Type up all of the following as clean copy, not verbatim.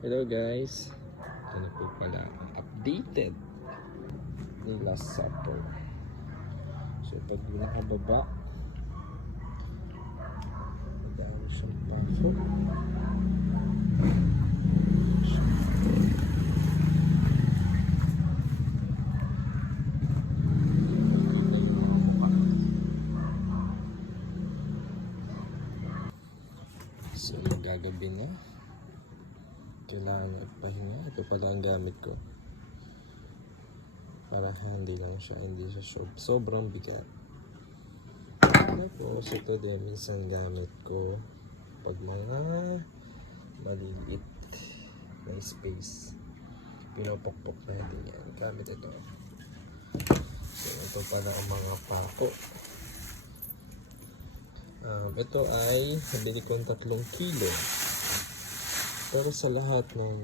Hello guys, ito na po pala ang updated ni Last Supper. So pag nakababa, madami siyang pasok. So magagabi na, kailangan magpahinga. Ito pala ang gamit ko para handy lang siya, hindi siya sobrang bigat. Tapos ito din minsan gamit ko pag mga maliliit na space, pinapokpok natin yan gamit ito. So ito pala ang mga pako. Ito ay nabili kong 3 kilo. Pero sa lahat ng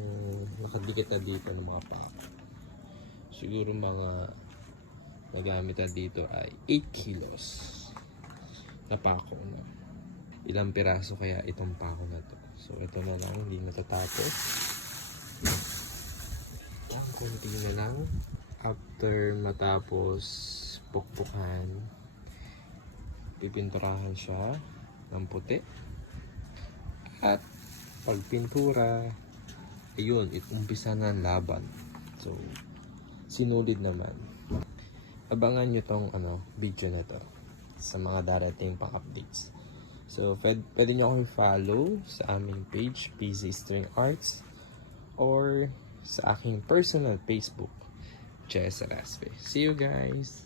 nakadikit na dito ng mga pako, siguro mga nagamit na dito ay 8 kilos na pako na. Ilang piraso kaya itong pako na to. So ito na lang, hindi natatapos. Ang konti na lang. After matapos pukpukan, pipinturahan siya ng puti. At pag pintura, ayun, umpisa na ang laban. So, sinulid naman. Abangan nyo tong video na to sa mga darating pang updates. So, pwede nyo akong follow sa aming page, PZ String Arts, or sa aking personal Facebook, Jess Araspe. See you guys!